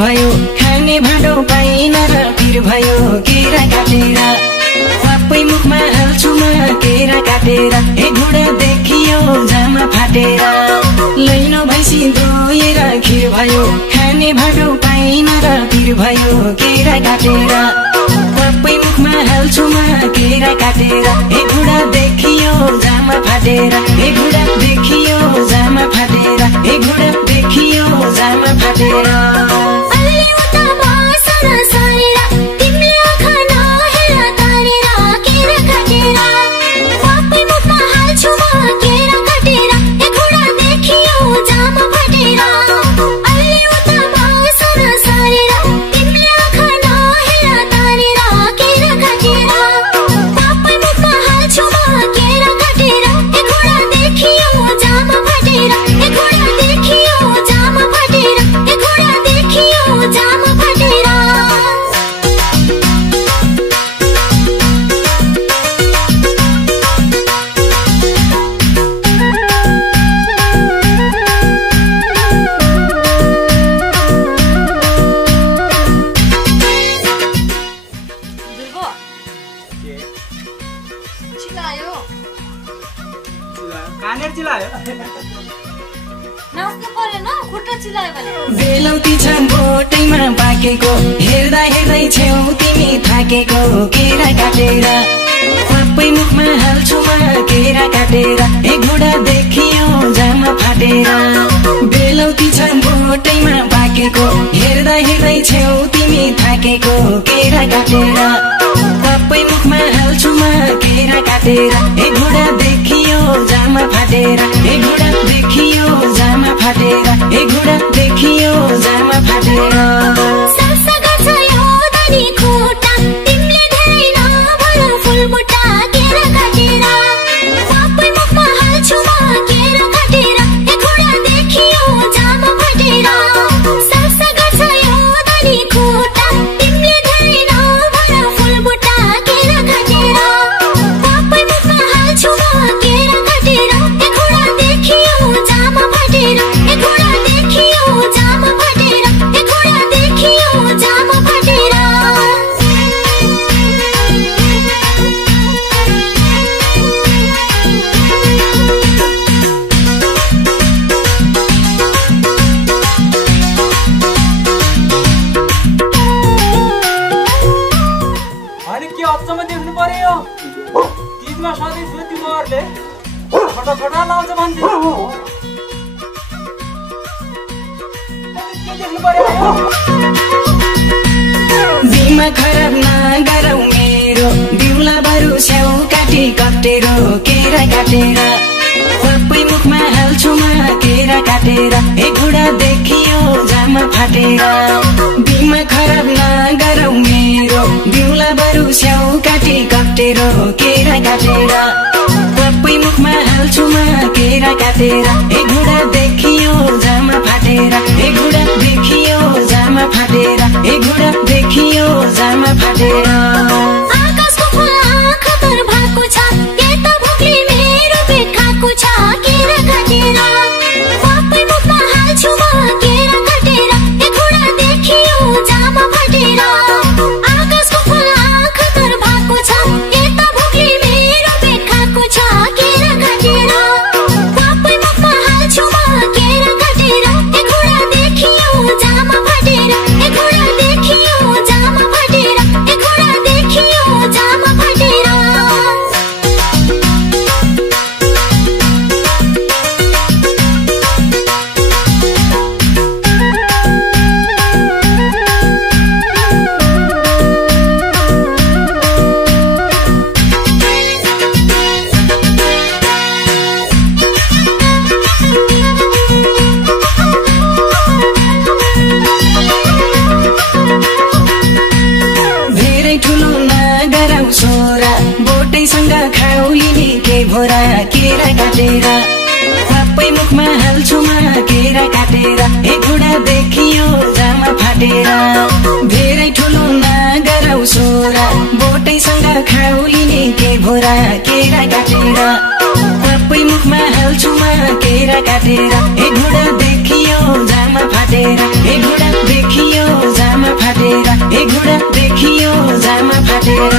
भयो खाने भाँडो पाइन र पिर भयो केरा काटेर सबै मुखमा हाल्छु म केरा काटेर एक घुँडा देखियो जामा फाटेर लैनो भैँसी धोएर खिर भयो खाने भाँडो पाइन र पिर भयो केरा काटेर सबै मुखमा हाल्छु म केरा काटेर एक घुँडा देखियो जामा फाटेर एक घुँडा देखियो जामा फाटेर एक घुँडा देखियो जामा फाटेर बेलौती छ बोटैमा पाकेको हेर्दा हेर्दै छेउ तिमी थाकेको केरा काटेर सबै मुखमा हाल्छु म केरा काटेर एक घुँडा देखियो जामा फाटेर बेलौती छ बोटैमा पाकेको हेर्दा हेर्दै छेउ तिमी थाकेको केरा काटेर सबै मुखमा हाल्छु म केरा काटेर एक घुँडा देखियो जामा फाटेर एक घुँडा देखियो जामा फाटेर एक घुँडा देखियो जामा फाटेर बिमा खराब नगरौ मेरो बिउला बरु स्याउ काटी कटेरो केरा काटेर सबै मुखमा हाल्छु म केरा काटेर एक घुँडा देखियो जामा फाटेर बिमा खराब नगरौ मेरो बिउला बरु स्याउ काटी कटेरो केरा काटेर सबै मुखमा हाल्छु म केरा काटेर एक घुँडा देखियो जामा फाटेर एक घुँडा देखियो जामा फाटेर एक घुँडा देखियो जामा फाटेर केरा खाउलिने के भोरा केरा काटेर सबै मुखमा हाल्छु म केरा काटेर ए घुडा देखियो जामा फाटेर धेरै ठुलो नगरौ सोरा बोटैसँग खाउलिने के भोरा केरा काटेर सबै मुखमा हाल्छु म केरा काटेर ए घुडा देखियो जामा फाटेर ए घुडा देखियो जामा फाटेर ए घुडा देखियो जामा फाटेर